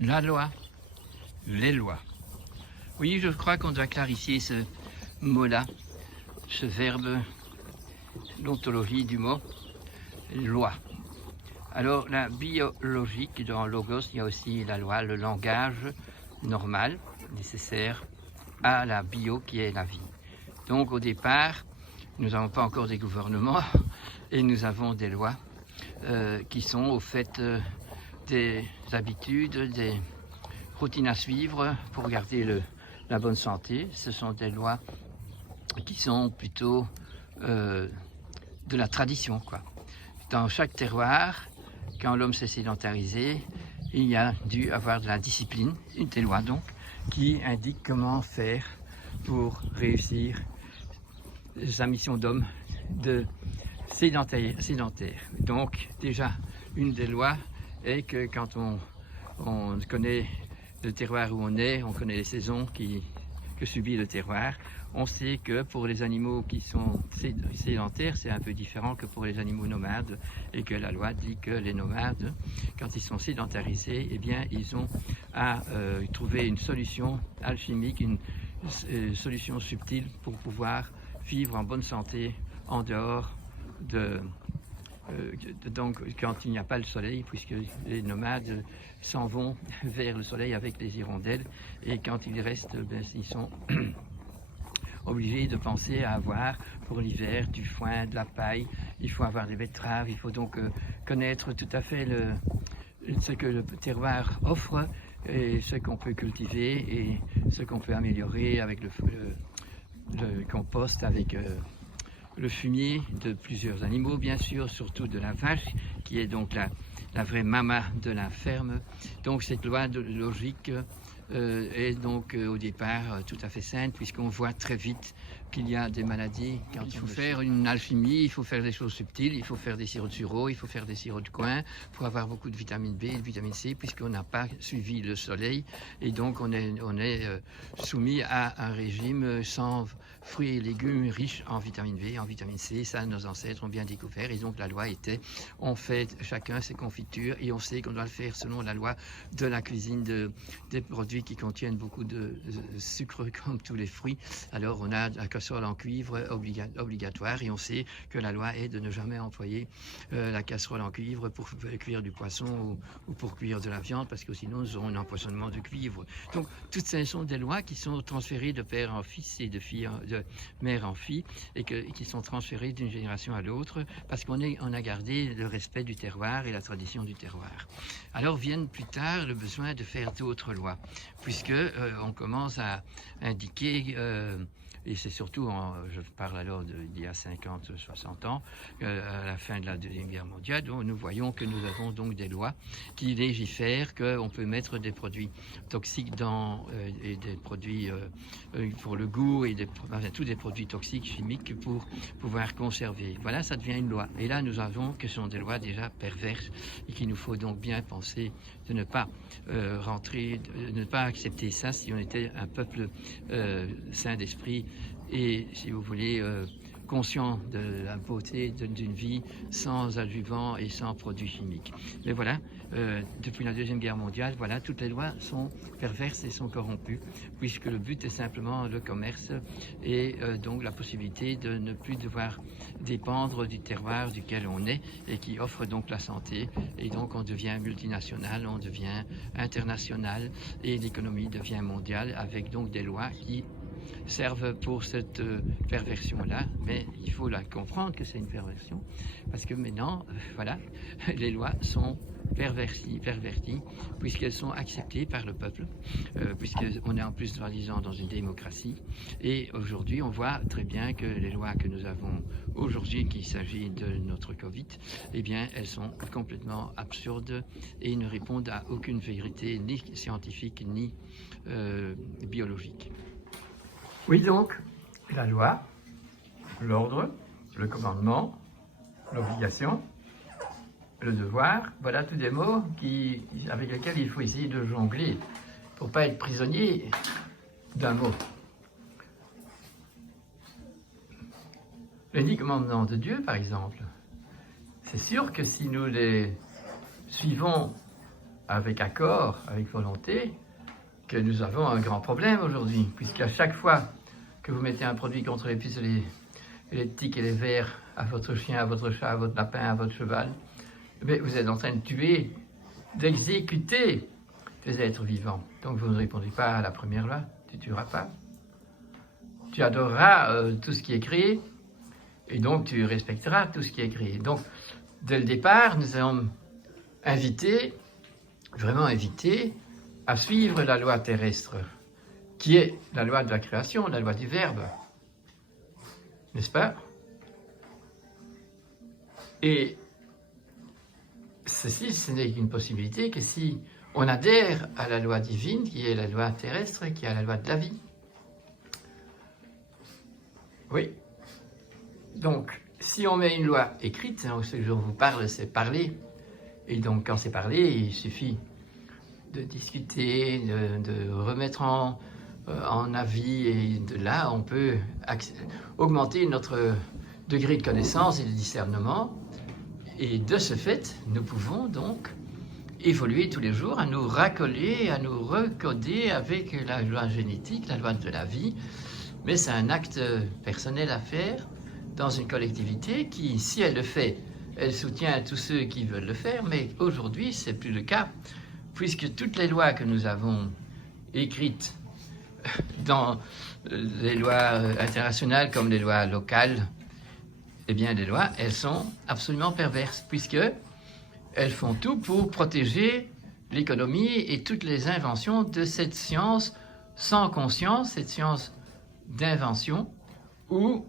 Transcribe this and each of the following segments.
La loi, les lois. Oui, je crois qu'on doit clarifier ce mot-là, ce verbe, l'ontologie du mot loi. Alors, la biologique, dans logos, il y a aussi la loi, le langage normal, nécessaire à la bio qui est la vie. Donc, au départ, nous n'avons pas encore des gouvernements et nous avons des lois qui sont au fait des habitudes, des routines à suivre pour garder la bonne santé. Ce sont des lois qui sont plutôt de la tradition, quoi. Dans chaque terroir, quand l'homme s'est sédentarisé, il y a dû avoir de la discipline, des lois donc, qui indiquent comment faire pour réussir sa mission d'homme de sédentaire. Donc déjà, une des lois est que quand on connaît le terroir où on est, on connaît les saisons que subit le terroir, on sait que pour les animaux qui sont sédentaires, c'est un peu différent que pour les animaux nomades, et que la loi dit que les nomades, quand ils sont sédentarisés, eh bien, ils ont à trouver une solution alchimique, une solution subtile pour pouvoir vivre en bonne santé en dehors donc quand il n'y a pas le soleil, puisque les nomades s'en vont vers le soleil avec les hirondelles, et quand ils restent, ils sont obligés de penser à avoir pour l'hiver du foin, de la paille, il faut avoir des betteraves, il faut donc connaître tout à fait ce que le terroir offre, et ce qu'on peut cultiver et ce qu'on peut améliorer avec le compost, avec le fumier de plusieurs animaux, bien sûr, surtout de la vache, qui est donc la vraie mama de la ferme. Donc cette loi logique est donc au départ tout à fait saine, puisqu'on voit très vite qu'il y a des maladies. Quand il faut faire une alchimie, il faut faire des choses subtiles, il faut faire des sirops de sureau, il faut faire des sirops de coin pour avoir beaucoup de vitamine B et de vitamine C, puisqu'on n'a pas suivi le soleil, et donc on est soumis à un régime sans fruits et légumes riches en vitamine B, en vitamine C. Ça, nos ancêtres ont bien découvert, et donc la loi était, on fait chacun ses confitures, et on sait qu'on doit le faire selon la loi de la cuisine des produits qui contiennent beaucoup de sucre, comme tous les fruits. Alors on a la casserole en cuivre obligatoire, et on sait que la loi est de ne jamais employer la casserole en cuivre pour cuire du poisson ou pour cuire de la viande, parce que sinon nous aurons un empoisonnement de cuivre. Donc toutes ces sont des lois qui sont transférées de père en fils et de mère en fille, et qui sont transférées d'une génération à l'autre, parce qu'on a gardé le respect du terroir et la tradition du terroir. Alors viennent plus tard le besoin de faire d'autres lois, puisque on commence à indiquer, et c'est surtout, je parle alors d'il y a 50, 60 ans, à la fin de la Deuxième Guerre mondiale, où nous voyons que nous avons donc des lois qui légifèrent qu'on peut mettre des produits toxiques et des produits pour le goût, et tous des produits toxiques, chimiques, pour pouvoir conserver. Voilà, ça devient une loi. Et là, nous avons que ce sont des lois déjà perverses, et qu'il nous faut donc bien penser de ne pas de ne pas accepter ça si on était un peuple sain d'esprit et, si vous voulez, conscient de la beauté d'une vie sans adjuvants et sans produits chimiques. Mais voilà, depuis la Deuxième Guerre mondiale, voilà, toutes les lois sont perverses et sont corrompues, puisque le but est simplement le commerce, et donc la possibilité de ne plus devoir dépendre du terroir duquel on est, et qui offre donc la santé. Et donc on devient multinational, on devient international, et l'économie devient mondiale, avec donc des lois qui servent pour cette perversion-là, mais il faut la comprendre que c'est une perversion, parce que maintenant, voilà, les lois sont perverties, puisqu'elles sont acceptées par le peuple, puisqu'on est en plus soi-disant dans une démocratie, et aujourd'hui on voit très bien que les lois que nous avons aujourd'hui, qu'il s'agit de notre Covid, eh bien elles sont complètement absurdes et ne répondent à aucune vérité, ni scientifique, ni biologique. Oui, donc, la loi, l'ordre, le commandement, l'obligation, le devoir, voilà tous des mots avec lesquels il faut essayer de jongler pour ne pas être prisonnier d'un mot. Les 10 commandements de Dieu, par exemple, c'est sûr que si nous les suivons avec accord, avec volonté, que nous avons un grand problème aujourd'hui, puisqu'à chaque fois que vous mettez un produit contre les puces et les tiques et les vers à votre chien, à votre chat, à votre lapin, à votre cheval, mais vous êtes en train de tuer, d'exécuter des êtres vivants. Donc vous ne répondez pas à la première loi, tu ne tueras pas. Tu adoreras tout ce qui est créé, et donc tu respecteras tout ce qui est créé. Donc, dès le départ, nous sommes vraiment invités à suivre la loi terrestre, qui est la loi de la création, la loi du Verbe. N'est-ce pas? Et ceci, ce n'est qu'une possibilité que si on adhère à la loi divine, qui est la loi terrestre, qui est la loi de la vie. Oui. Donc, si on met une loi écrite, ce que je vous parle, c'est parler. Et donc, quand c'est parler, il suffit de discuter, de remettre en avis, et de là, on peut augmenter notre degré de connaissance et de discernement. Et de ce fait, nous pouvons donc évoluer tous les jours, à nous racoler, à nous recoder avec la loi génétique, la loi de la vie. Mais c'est un acte personnel à faire dans une collectivité qui, si elle le fait, elle soutient tous ceux qui veulent le faire, mais aujourd'hui, ce n'est plus le cas, puisque toutes les lois que nous avons écrites dans les lois internationales comme les lois locales, eh bien, les lois, elles sont absolument perverses, puisque elles font tout pour protéger l'économie et toutes les inventions de cette science sans conscience, cette science d'invention, où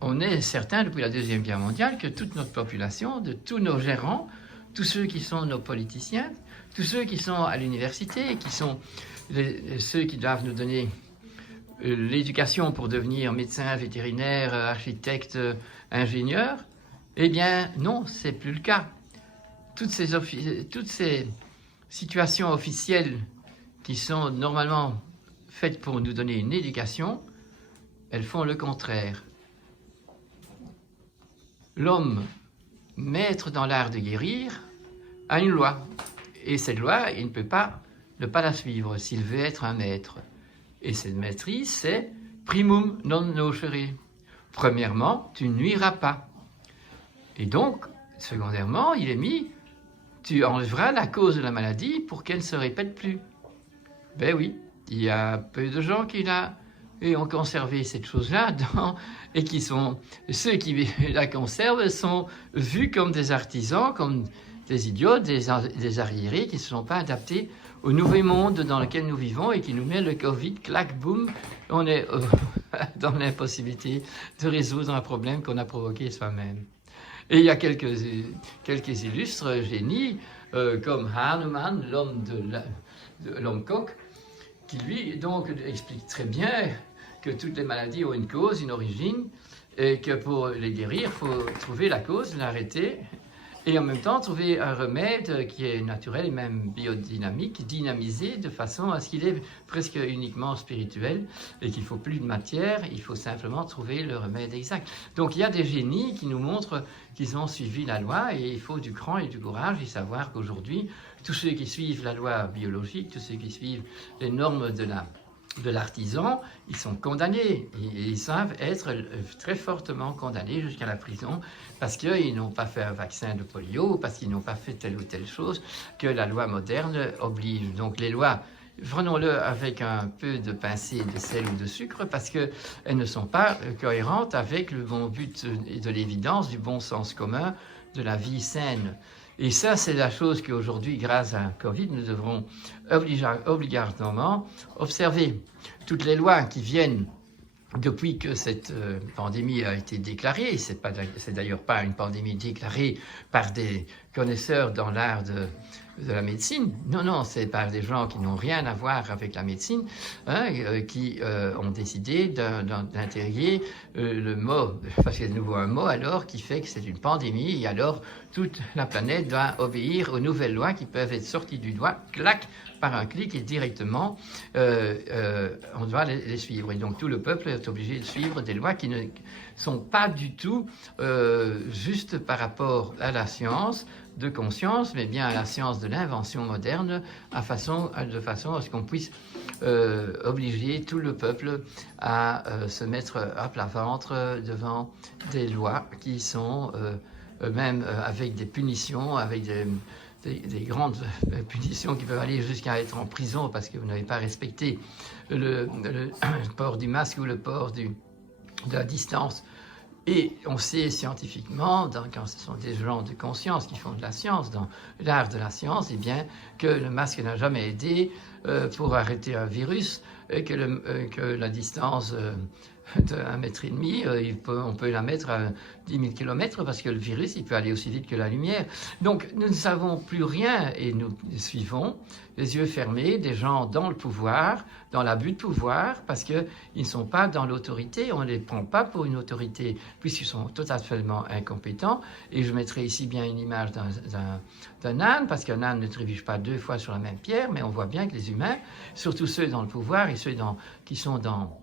on est certain depuis la Deuxième Guerre mondiale que toute notre population, de tous nos gérants, tous ceux qui sont nos politiciens, tous ceux qui sont à l'université, qui sont ceux qui doivent nous donner l'éducation pour devenir médecin, vétérinaire, architecte, ingénieur, eh bien non, c'est plus le cas. Toutes ces situations officielles qui sont normalement faites pour nous donner une éducation, elles font le contraire. L'homme, maître dans l'art de guérir, a une loi. Et cette loi, il ne peut pas ne pas la suivre s'il veut être un maître. Et cette maîtrise, c'est primum non nocere. Premièrement, tu ne nuiras pas. Et donc, secondairement, il est mis, tu enlèveras la cause de la maladie pour qu'elle ne se répète plus. Ben oui, il y a peu de gens qui ont conservé cette chose-là, et qui sont, ceux qui la conservent sont vus comme des artisans, comme des idiots, des arriérés qui ne se sont pas adaptés au nouveau monde dans lequel nous vivons et qui nous met le Covid, clac, boum, on est dans l'impossibilité de résoudre un problème qu'on a provoqué soi-même. Et il y a quelques illustres génies, comme Hahnemann, l'homme coq, qui lui donc explique très bien que toutes les maladies ont une cause, une origine, et que pour les guérir, il faut trouver la cause, l'arrêter, et en même temps trouver un remède qui est naturel et même biodynamique, dynamisé de façon à ce qu'il est presque uniquement spirituel et qu'il ne faut plus de matière, il faut simplement trouver le remède exact. Donc il y a des génies qui nous montrent qu'ils ont suivi la loi et il faut du cran et du courage et savoir qu'aujourd'hui, tous ceux qui suivent la loi biologique, tous ceux qui suivent les normes de l'artisan, ils sont condamnés et ils savent être très fortement condamnés jusqu'à la prison parce qu'ils n'ont pas fait un vaccin de polio, parce qu'ils n'ont pas fait telle ou telle chose que la loi moderne oblige. Donc les lois, prenons-le avec un peu de pincée de sel ou de sucre parce qu'elles ne sont pas cohérentes avec le bon but et de l'évidence du bon sens commun de la vie saine. Et ça, c'est la chose qu'aujourd'hui, grâce à Covid, nous devrons obligatoirement observer. Toutes les lois qui viennent depuis que cette pandémie a été déclarée, c'est d'ailleurs pas une pandémie déclarée par des connaisseurs dans l'art de la médecine, non, c'est par des gens qui n'ont rien à voir avec la médecine, qui ont décidé d'intégrer le mot, parce qu'il y a de nouveau un mot alors qui fait que c'est une pandémie, et alors toute la planète doit obéir aux nouvelles lois qui peuvent être sorties du doigt, clac, par un clic, et directement on doit les suivre. Et donc tout le peuple est obligé de suivre des lois qui ne sont pas du tout justes par rapport à la science, de conscience, mais bien à la science de l'invention moderne, de façon à ce qu'on puisse obliger tout le peuple à se mettre à plat ventre devant des lois qui sont même avec des punitions, avec des grandes punitions qui peuvent aller jusqu'à être en prison parce que vous n'avez pas respecté le port du masque ou le port de la distance. Et on sait scientifiquement, quand ce sont des gens de conscience qui font de la science, dans l'art de la science, eh bien, que le masque n'a jamais aidé pour arrêter un virus, et que la distance d'1,5 mètre, on peut la mettre à 10 000 km parce que le virus, il peut aller aussi vite que la lumière. Donc, nous ne savons plus rien et nous suivons, les yeux fermés, des gens dans le pouvoir, dans l'abus de pouvoir, parce qu'ils ne sont pas dans l'autorité, on ne les prend pas pour une autorité, puisqu'ils sont totalement incompétents. Et je mettrai ici bien une image d'un âne, parce qu'un âne ne trébuche pas 2 fois sur la même pierre, mais on voit bien que les humains, surtout ceux dans le pouvoir et ceux qui sont dans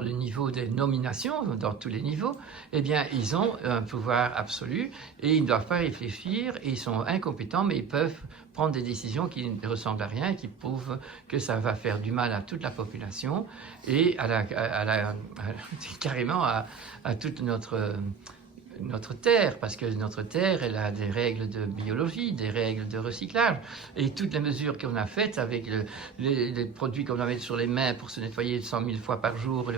le niveau des nominations, dans tous les niveaux, eh bien, ils ont un pouvoir absolu et ils ne doivent pas réfléchir et ils sont incompétents, mais ils peuvent prendre des décisions qui ne ressemblent à rien, qui prouvent que ça va faire du mal à toute la population et carrément à toute notre terre, parce que notre terre, elle a des règles de biologie, des règles de recyclage, et toutes les mesures qu'on a faites avec les produits qu'on doit mettre sur les mains pour se nettoyer 100 000 fois par jour,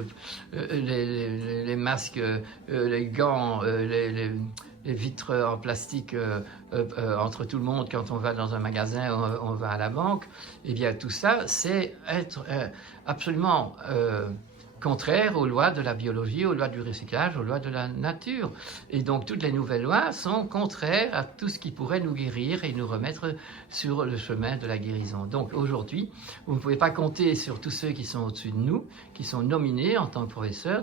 les masques, les gants, les vitres en plastique entre tout le monde quand on va dans un magasin, on va à la banque, et bien tout ça, c'est être absolument contraire aux lois de la biologie, aux lois du recyclage, aux lois de la nature. Et donc toutes les nouvelles lois sont contraires à tout ce qui pourrait nous guérir et nous remettre sur le chemin de la guérison. Donc aujourd'hui, vous ne pouvez pas compter sur tous ceux qui sont au-dessus de nous, qui sont nominés en tant que professeurs,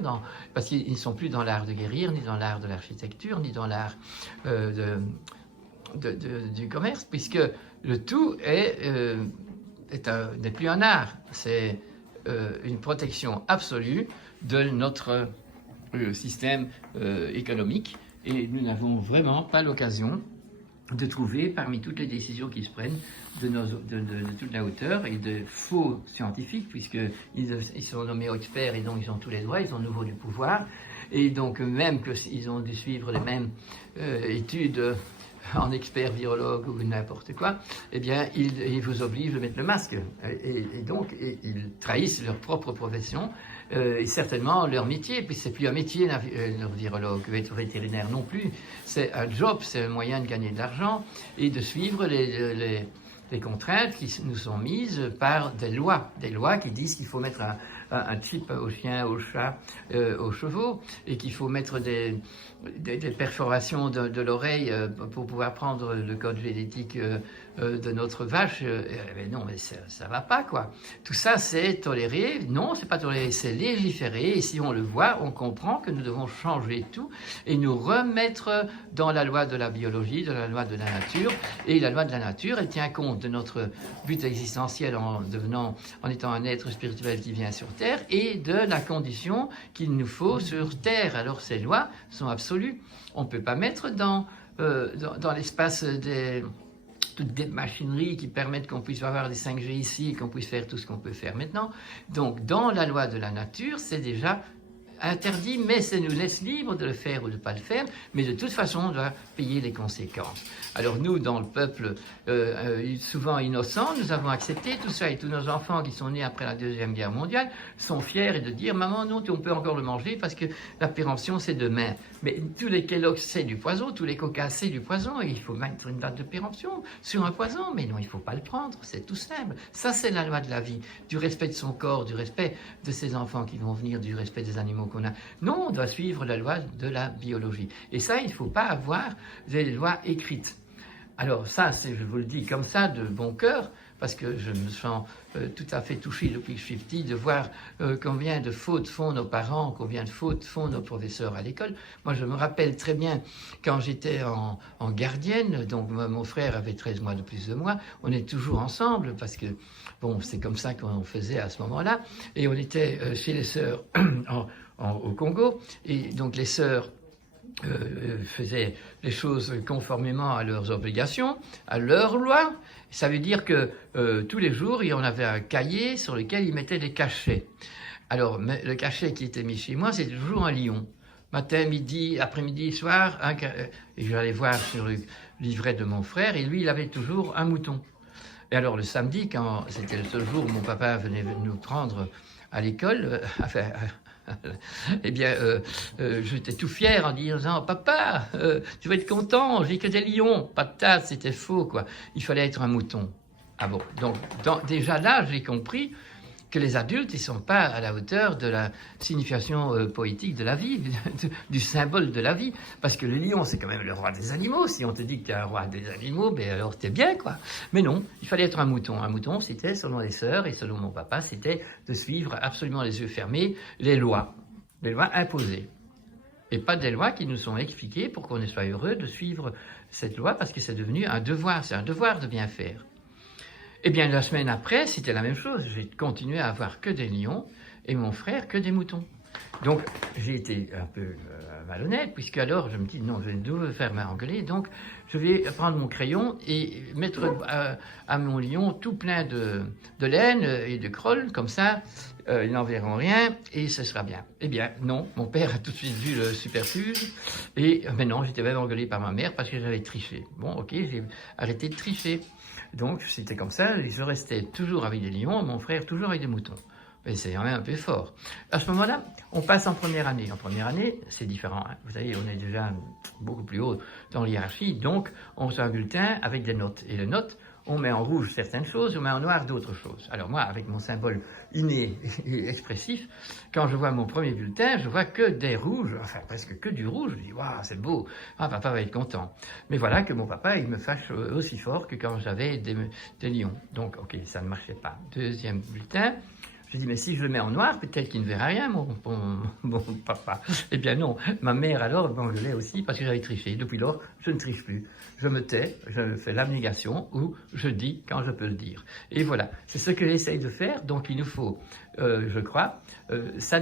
parce qu'ils ne sont plus dans l'art de guérir, ni dans l'art de l'architecture, ni dans l'art du commerce, puisque le tout n'est plus un art, c'est une protection absolue de notre système économique et nous n'avons vraiment pas l'occasion de trouver parmi toutes les décisions qui se prennent de toute la hauteur et de faux scientifiques puisqu'ils sont nommés experts et donc ils ont tous les droits, ils ont nouveau du pouvoir et donc même qu'ils ont dû suivre les mêmes études en expert virologue ou n'importe quoi, eh bien, ils vous obligent de mettre le masque. Et donc, ils trahissent leur propre profession et certainement leur métier. Puis, c'est plus un métier, leur virologue, être vétérinaire non plus. C'est un job, c'est un moyen de gagner de l'argent et de suivre les contraintes qui nous sont mises par des lois qui disent qu'il faut mettre un chip aux chiens, aux chats, aux chevaux, et qu'il faut mettre des perforations de l'oreille pour pouvoir prendre le code génétique de notre vache. Mais non, mais ça va pas, quoi. Tout ça, c'est toléré. Non, c'est pas toléré, c'est légiféré. Et si on le voit, on comprend que nous devons changer tout et nous remettre dans la loi de la biologie, de la loi de la nature. Et la loi de la nature, elle tient compte de notre but existentiel en étant un être spirituel qui vient sur Terre et de la condition qu'il nous faut sur Terre. Alors ces lois sont absolues. On ne peut pas mettre dans l'espace toutes des machineries qui permettent qu'on puisse avoir des 5G ici, qu'on puisse faire tout ce qu'on peut faire maintenant. Donc dans la loi de la nature, c'est déjà interdit, mais ça nous laisse libre de le faire ou de ne pas le faire, mais de toute façon, on doit payer les conséquences. Alors nous, dans le peuple souvent innocent, nous avons accepté tout ça, et tous nos enfants qui sont nés après la Deuxième Guerre mondiale sont fiers et de dire « Maman, non, on peut encore le manger parce que la péremption, c'est demain. » Mais tous les Kellogg's, c'est du poison, tous les Coca, c'est du poison, et il faut mettre une date de péremption sur un poison, mais non, il ne faut pas le prendre, c'est tout simple. Ça, c'est la loi de la vie, du respect de son corps, du respect de ses enfants qui vont venir, du respect des animaux qu'on a. Non, on doit suivre la loi de la biologie. Et ça, il ne faut pas avoir des lois écrites. Alors ça, je vous le dis comme ça, de bon cœur, parce que je me sens tout à fait touché depuis que je suis petit de voir combien de fautes font nos parents, combien de fautes font nos professeurs à l'école. Moi, je me rappelle très bien quand j'étais en gardienne, donc mon frère avait 13 mois de plus de moi, on est toujours ensemble parce que, bon, c'est comme ça qu'on faisait à ce moment-là, et on était chez les sœurs au Congo, et donc les sœurs faisaient les choses conformément à leurs obligations, à leurs lois. Ça veut dire que tous les jours, on avait un cahier sur lequel ils mettaient des cachets. Alors, le cachet qui était mis chez moi, c'était toujours un lion. Matin, midi, après-midi, soir, et j'allais voir sur le livret de mon frère, et lui, il avait toujours un mouton. Et alors, le samedi, quand c'était le seul jour où mon papa venait nous prendre à l'école, eh bien, j'étais tout fier en disant « Papa, tu vas être content, j'ai que des lions. » Pas de tasse, c'était faux, quoi. Il fallait être un mouton. Ah bon, donc déjà là, j'ai compris que les adultes, ils ne sont pas à la hauteur de la signification poétique de la vie, du symbole de la vie. Parce que le lion, c'est quand même le roi des animaux. Si on te dit que tu es un roi des animaux, ben alors t'es bien, quoi. Mais non, il fallait être un mouton. Un mouton, c'était, selon les sœurs et selon mon papa, c'était de suivre absolument les yeux fermés les lois imposées. Et pas des lois qui nous sont expliquées pour qu'on soit heureux de suivre cette loi, parce que c'est devenu un devoir, c'est un devoir de bien faire. Eh bien, la semaine après, c'était la même chose. J'ai continué à avoir que des lions et mon frère que des moutons. Donc, j'ai été un peu malhonnête, puisque alors je me dis, non, je vais faire m'engueuler, donc je vais prendre mon crayon et mettre à mon lion tout plein de laine et de crolles, comme ça, ils n'en verront rien et ce sera bien. Eh bien, non, mon père a tout de suite vu le superfuge, et maintenant, j'étais même engueulé par ma mère parce que j'avais triché. Bon, ok, j'ai arrêté de tricher. Donc, c'était comme ça, je restais toujours avec des lions, mon frère toujours avec des moutons. Mais c'est quand même un peu fort. À ce moment-là, on passe en première année. En première année, c'est différent. Hein. Vous savez, on est déjà beaucoup plus haut dans la hiérarchie, donc on reçoit un bulletin avec des notes. Et les notes, on met en rouge certaines choses, on met en noir d'autres choses. Alors moi, avec mon symbole inné et expressif, quand je vois mon premier bulletin, je vois que des rouges, enfin presque que du rouge. Je dis, waouh, c'est beau, ah, papa va être content. Mais voilà que mon papa, il me fâche aussi fort que quand j'avais des lions. Donc, ok, ça ne marchait pas. Deuxième bulletin. Je dis, mais si je le mets en noir, peut-être qu'il ne verra rien, mon papa. Eh bien non, ma mère alors m'engueulait aussi parce que j'avais triché. Depuis lors, je ne triche plus. Je me tais, je fais l'abnégation ou je dis quand je peux le dire. Et voilà, c'est ce que j'essaye de faire. Donc il nous faut, je crois,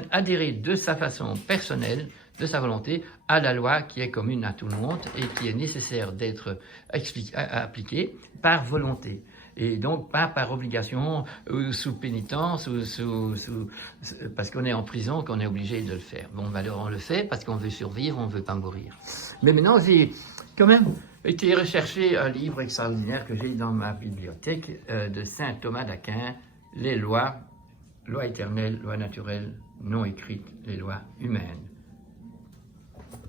adhérer de sa façon personnelle, de sa volonté, à la loi qui est commune à tout le monde et qui est nécessaire d'être appliquée par volonté. Et donc pas par obligation ou sous pénitence ou parce qu'on est en prison qu'on est obligé de le faire. Bon, alors on le fait parce qu'on veut survivre, on ne veut pas mourir. Mais maintenant, j'ai quand même été rechercher un livre extraordinaire que j'ai dans ma bibliothèque de saint Thomas d'Aquin, Les lois, loi éternelle, loi naturelle, non écrites, les lois humaines.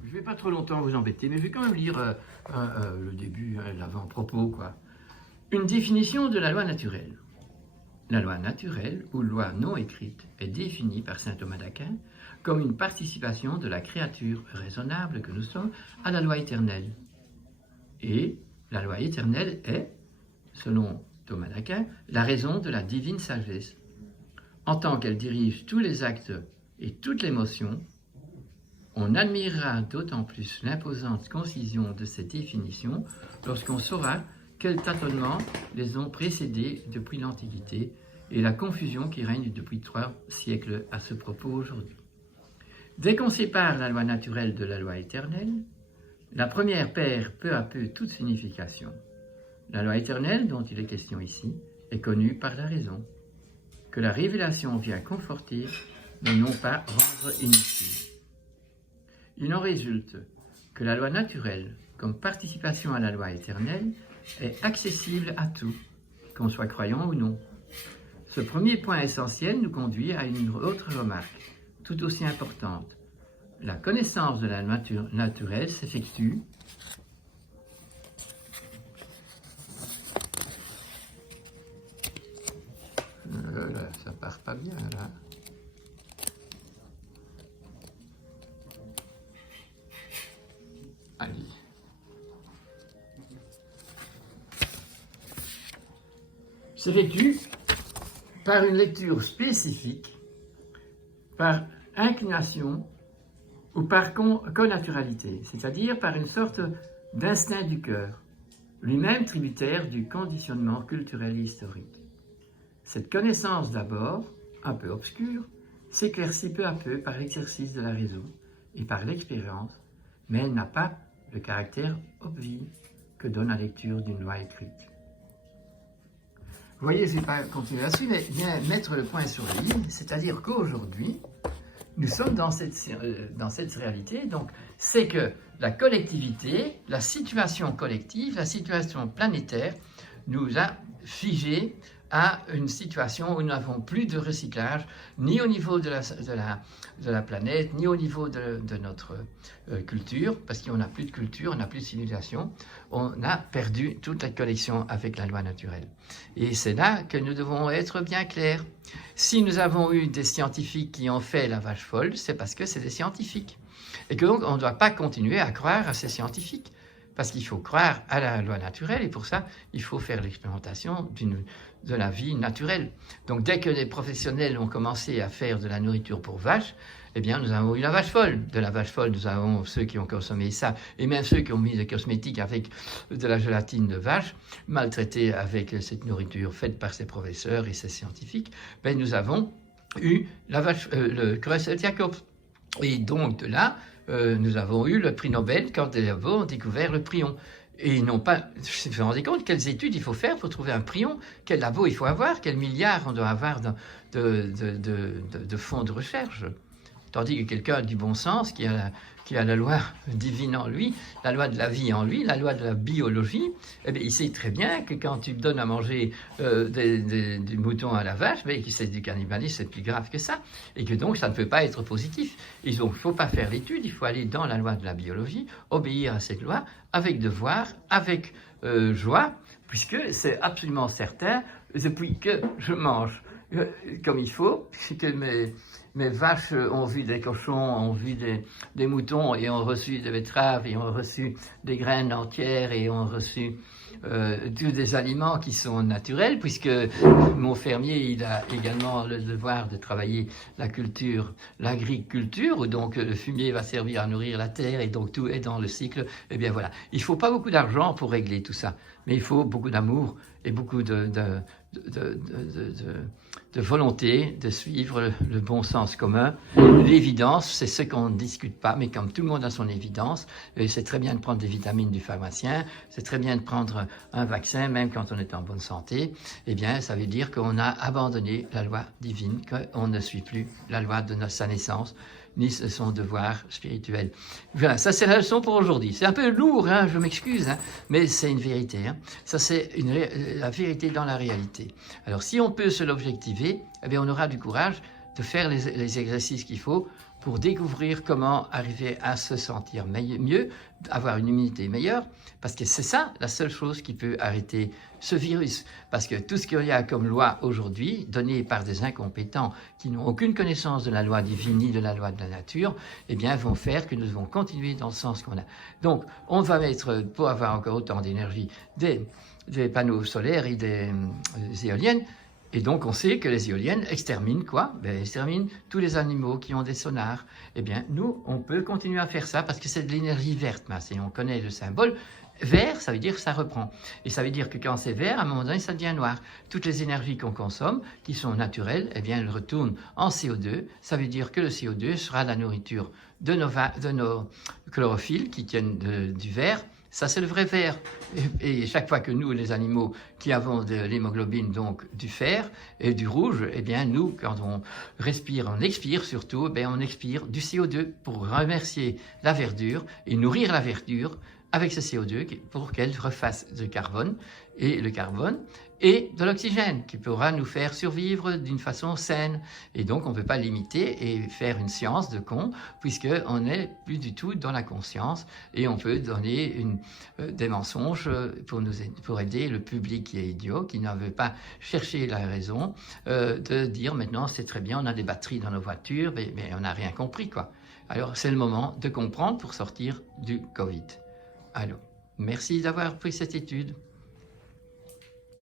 Je ne vais pas trop longtemps vous embêter, mais je vais quand même lire le début, l'avant-propos, quoi. Une définition de la loi naturelle. La loi naturelle, ou loi non écrite, est définie par saint Thomas d'Aquin comme une participation de la créature raisonnable que nous sommes à la loi éternelle. Et la loi éternelle est, selon Thomas d'Aquin, la raison de la divine sagesse. En tant qu'elle dirige tous les actes et toutes les motions, on admirera d'autant plus l'imposante concision de cette définition lorsqu'on saura quels tâtonnements les ont précédés depuis l'Antiquité et la confusion qui règne depuis 3 siècles à ce propos aujourd'hui. Dès qu'on sépare la loi naturelle de la loi éternelle, la première perd peu à peu toute signification. La loi éternelle, dont il est question ici, est connue par la raison, que la révélation vient conforter, mais non pas rendre inutile. Il en résulte que la loi naturelle, comme participation à la loi éternelle, est accessible à tout, qu'on soit croyant ou non. Ce premier point essentiel nous conduit à une autre remarque, tout aussi importante. La connaissance de la nature naturelle s'effectue ça part pas bien là. Allez. S'effectue par une lecture spécifique, par inclination ou par connaturalité, c'est-à-dire par une sorte d'instinct du cœur, lui-même tributaire du conditionnement culturel et historique. Cette connaissance d'abord, un peu obscure, s'éclaircit peu à peu par l'exercice de la raison et par l'expérience, mais elle n'a pas le caractère obvi que donne la lecture d'une loi écrite. Vous voyez, je ne vais pas continuer là-dessus, mais bien mettre le point sur le i, c'est-à-dire qu'aujourd'hui, nous sommes dans cette réalité, donc c'est que la collectivité, la situation collective, la situation planétaire nous a figés à une situation où nous n'avons plus de recyclage, ni au niveau de la planète, ni au niveau de notre culture, parce qu'on n'a plus de culture, on n'a plus de civilisation, on a perdu toute la connexion avec la loi naturelle. Et c'est là que nous devons être bien clairs. Si nous avons eu des scientifiques qui ont fait la vache folle, c'est parce que c'est des scientifiques. Et que donc on ne doit pas continuer à croire à ces scientifiques. Parce qu'il faut croire à la loi naturelle et pour ça, il faut faire l'expérimentation de la vie naturelle. Donc dès que les professionnels ont commencé à faire de la nourriture pour vaches, eh bien nous avons eu la vache folle. De la vache folle, nous avons ceux qui ont consommé ça, et même ceux qui ont mis des cosmétiques avec de la gélatine de vache, maltraités avec cette nourriture faite par ces professeurs et ces scientifiques, ben, nous avons eu la vache, le Creutzfeldt-Jakob. Et donc de là, nous avons eu le prix Nobel quand les labos ont découvert le prion. Et ils n'ont pas, je me suis rendu compte quelles études il faut faire pour trouver un prion, quel labo il faut avoir, quels milliards on doit avoir de fonds de recherche. Tandis que quelqu'un du bon sens, qui a la loi divine en lui, la loi de la vie en lui, la loi de la biologie, eh bien, il sait très bien que quand tu donnes à manger du mouton à la vache, ben, c'est du cannibalisme, c'est plus grave que ça, et que donc ça ne peut pas être positif. Et donc il ne faut pas faire l'étude, il faut aller dans la loi de la biologie, obéir à cette loi, avec devoir, avec joie, puisque c'est absolument certain, depuis que je mange comme il faut, que mes vaches ont vu des cochons, ont vu des moutons et ont reçu des betteraves et ont reçu des graines entières et ont reçu tous des aliments qui sont naturels, puisque mon fermier, il a également le devoir de travailler la culture, l'agriculture, où donc le fumier va servir à nourrir la terre et donc tout est dans le cycle. Eh bien voilà, il ne faut pas beaucoup d'argent pour régler tout ça, mais il faut beaucoup d'amour et beaucoup de volonté de suivre le bon sens commun. L'évidence, c'est ce qu'on ne discute pas, mais comme tout le monde a son évidence, c'est très bien de prendre des vitamines du pharmacien, c'est très bien de prendre un vaccin, même quand on est en bonne santé, eh bien, ça veut dire qu'on a abandonné la loi divine, qu'on ne suit plus la loi de sa naissance, ni son devoir spirituel. Voilà, ça c'est la leçon pour aujourd'hui. C'est un peu lourd, hein, je m'excuse, hein, mais c'est une vérité. Hein. Ça c'est la vérité dans la réalité. Alors si on peut se l'objectiver, eh bien, on aura du courage de faire les exercices qu'il faut pour découvrir comment arriver à se sentir mieux, avoir une immunité meilleure, parce que c'est ça la seule chose qui peut arrêter ce virus. Parce que tout ce qu'il y a comme loi aujourd'hui, donnée par des incompétents qui n'ont aucune connaissance de la loi divine ni de la loi de la nature, eh bien, vont faire que nous devons continuer dans le sens qu'on a. Donc, on va mettre, pour avoir encore autant d'énergie, des panneaux solaires et des éoliennes. Et donc, on sait que les éoliennes exterminent quoi? Ben, exterminent tous les animaux qui ont des sonars. Eh bien, nous, on peut continuer à faire ça parce que c'est de l'énergie verte. Et on connaît le symbole. Vert, ça veut dire que ça reprend. Et ça veut dire que quand c'est vert, à un moment donné, ça devient noir. Toutes les énergies qu'on consomme, qui sont naturelles, eh bien, elles retournent en CO2. Ça veut dire que le CO2 sera la nourriture de nos chlorophylles qui tiennent du vert. Ça, c'est le vrai fer. Et chaque fois que nous, les animaux qui avons de l'hémoglobine, donc du fer et du rouge, eh bien, nous, quand on respire, on expire surtout, eh on expire du CO2 pour remercier la verdure et nourrir la verdure avec ce CO2 pour qu'elle refasse du carbone et le carbone et de l'oxygène qui pourra nous faire survivre d'une façon saine. Et donc on ne peut pas limiter et faire une science de con puisqu'on n'est plus du tout dans la conscience et on peut donner des mensonges pour aider le public qui est idiot, qui ne veut pas chercher la raison, de dire maintenant c'est très bien, on a des batteries dans nos voitures, mais on n'a rien compris quoi. Alors c'est le moment de comprendre pour sortir du Covid. Alors, merci d'avoir pris cette étude.